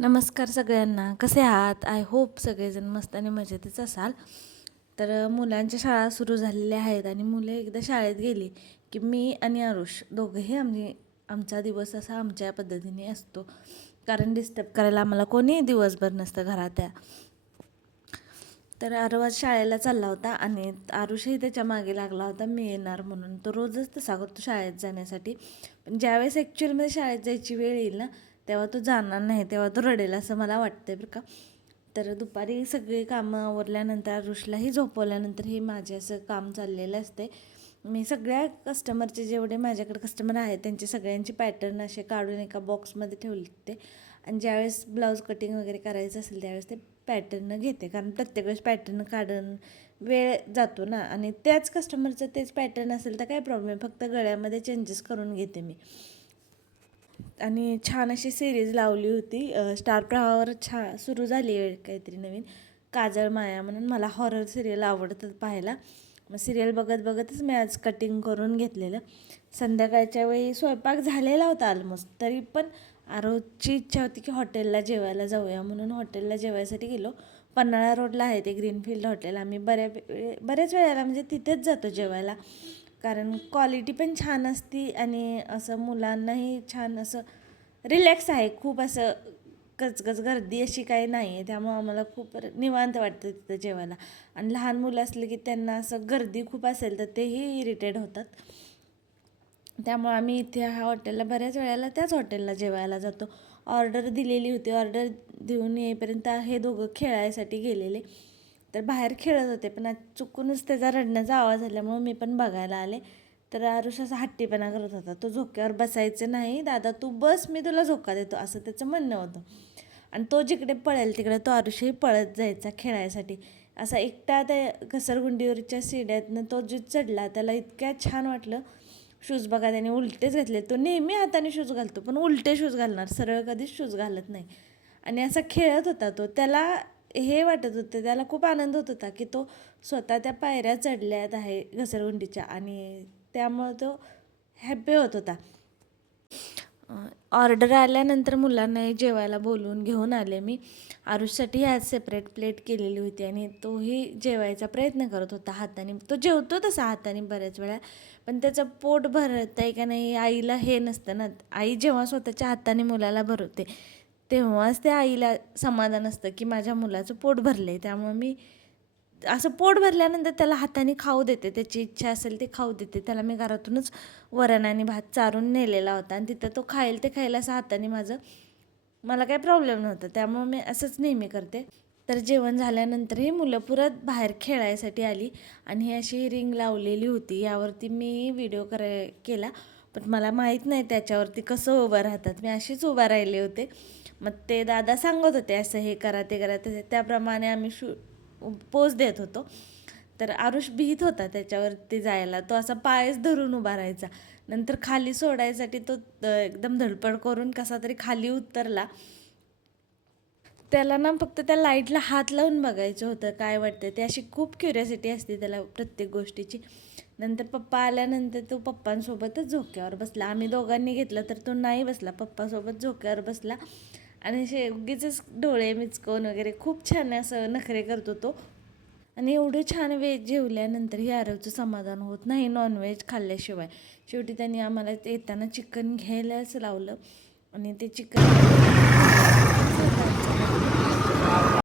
नमस्कार सगळ्यांना. कसे आहात? आय होप सगळेजण मस्त आणि मजेतच असाल. तर मुलांच्या शाळा सुरू झालेल्या आहेत आणि मुलं एकदा शाळेत गेली की मी आणि आरुष दोघंही आम्ही आमचा दिवस असा आमच्या पद्धतीने असतो. कारण डिस्टर्ब करायला आम्हाला कोणी दिवसभर नसतं घरात. त्या तर आरवाज शाळेला चालला होता आणि आरुषही त्याच्यामागे लागला होता. मी येणार म्हणून. तो रोजच तसा करतो शाळेत जाण्यासाठी. पण ज्यावेळेस ॲक्च्युअलमध्ये शाळेत जायची वेळ येईल ना तेव्हा तो जाणार नाही तेव्हा तो रडेल असं मला वाटतंय बरं का. तर दुपारी सगळी कामं आवरल्यानंतर आरुषलाही झोपवल्यानंतर हे माझे असं काम चाललेलं असते मी सगळ्या कस्टमरचे जेवढे माझ्याकडे कस्टमर आहेत त्यांचे सगळ्यांचे पॅटर्न असे काढून एका बॉक्समध्ये ठेवले ते आणि ज्यावेळेस ब्लाऊज कटिंग वगैरे करायचं असेल त्यावेळेस ते पॅटर्न घेते. कारण प्रत्येक वेळेस पॅटर्न काढून वेळ जातो ना. आणि त्याच कस्टमरचं तेच पॅटर्न असेल तर काय प्रॉब्लेम फक्त गळ्यामध्ये चेंजेस करून घेते मी. आणि छान अशी सिरीज लावली होती. स्टार प्रवाहावर छा सुरू झाली आहे काहीतरी नवीन. काजळ माया म्हणून मला हॉरर सिरियल आवडतात पाहायला. मग सिरियल बघत बघतच मी आज कटिंग करून घेतलेलं. संध्याकाळच्या वेळी स्वयंपाक झालेला होता ऑलमोस्ट तरी पण आरोजची इच्छा होती की हॉटेलला जेवायला जाऊया म्हणून हॉटेलला जेवायसाठी गेलो. पन्हाळा रोडला आहे ते ग्रीनफील्ड हॉटेल आम्ही बऱ्या बऱ्याच वेळेला म्हणजे तिथेच जातो जेवायला. कारण क्वालिटी पण छान असती आणि असं मुलांनाही छान असं रिलॅक्स आहे. खूप असं गचगच गर्दी अशी काही नाही आहे त्यामुळं आम्हाला खूप निवांत वाटतं तिथं जेवायला. आणि लहान मुलं असले की त्यांना असं गर्दी खूप असेल तर तेही इरिटेड होतात. त्यामुळं आम्ही इथे ह्या हॉटेलला बऱ्याच वेळेला त्याच हॉटेलला जेवायला जातो. ऑर्डर दिलेली होती. ऑर्डर देऊन येईपर्यंत हे दोघं खेळायसाठी गेलेले. तर बाहेर खेळत होते पण आज चुकूनच त्याचा रडण्याचा आवाज आल्यामुळं मी पण बघायला आले. तर आरुष असा हट्टीपणा करत होता तो झोक्यावर बसायचं नाही दादा तू बस मी तुला झोका देतो असं त्याचं म्हणणं होतं. आणि तो जिकडे पळेल तिकडे तो आरुषही पळत जायचा खेळायसाठी. असा एकटा त्या घसरगुंडीवरच्या शिड्यातनं तो जो चढला त्याला इतक्या छान वाटलं. शूज बघा त्याने उलटेच घातले. तो नेहमी हाताने शूज घालतो पण उलटे शूज घालणार सरळ कधीच शूज घालत नाही. आणि असा खेळत होता तो त्याला हे वाटत होतं त्याला खूप आनंद होत होता की तो स्वतः त्या पायऱ्या चढल्यात आहे घसरगुंडीच्या आणि त्यामुळं तो हॅप्पी होत होता. ऑर्डर आल्यानंतर मुलांना जेवायला बोलवून घेऊन आले मी. आरुषसाठी आज सेपरेट प्लेट केलेली होती आणि तोही जेवायचा प्रयत्न करत होता हाताने. तो जेवतो तसा हाताने बऱ्याच वेळा पण त्याचं पोट भरत आहे का नाही आईला हे नसतं ना. आई जेव्हा स्वतःच्या हाताने मुलाला भरवते तेव्हाच त्या आईला समाधान असतं की माझ्या मुलाचं पोट भरलं आहे त्यामुळं मी असं पोट भरल्यानंतर त्याला हाताने खाऊ देते. त्याची इच्छा असेल ते खाऊ देते. त्याला मी घरातूनच वरण आणि भात चारून नेलेला होता. आणि तिथं तो खाईल ते खाईल असं हाताने माझं मला काही प्रॉब्लेम नव्हता. त्यामुळं मी असंच नेहमी करते. तर जेवण झाल्यानंतरही मुलं पुरत बाहेर खेळायसाठी आली आणि ही अशी रिंग लावलेली होती. यावरती मी व्हिडिओ कराय केला. पण मला माहीत नाही त्याच्यावरती कसं उभं राहतात. मी अशीच उभा राहिले होते. मग ते दादा सांगत होते असं हे करा ते करा. ते त्याप्रमाणे आम्ही शू पोज देत होतो. तर आरुष भीत होता त्याच्यावरती जायला. तो असा पायच धरून उभा राहायचा. नंतर खाली सोडायसाठी तो एकदम धडपड करून कसा तरी खाली उतरला. त्याला ना फक्त त्या लाईटला हात लावून बघायचं होतं काय वाटतं ते अशी खूप क्युरियोसिटी असते त्याला प्रत्येक गोष्टीची. नंतर पप्पा आल्यानंतर तो पप्पांसोबतच झोक्यावर बसला. आम्ही दोघांनी घेतला तर तो नाही बसला पप्पासोबत झोक्यावर बसला. आणि शे उगीच डोळे मिचकवून वगैरे खूप छान असं नखरे करतो तो आणि एवढं छान व्हेज जेवल्यानंतर ही आरवचं समाधान होत नाही नॉनव्हेज खाल्ल्याशिवाय. शेवटी त्यांनी आम्हाला येताना चिकन घ्यायलाच लावलं. आणि ते चिकन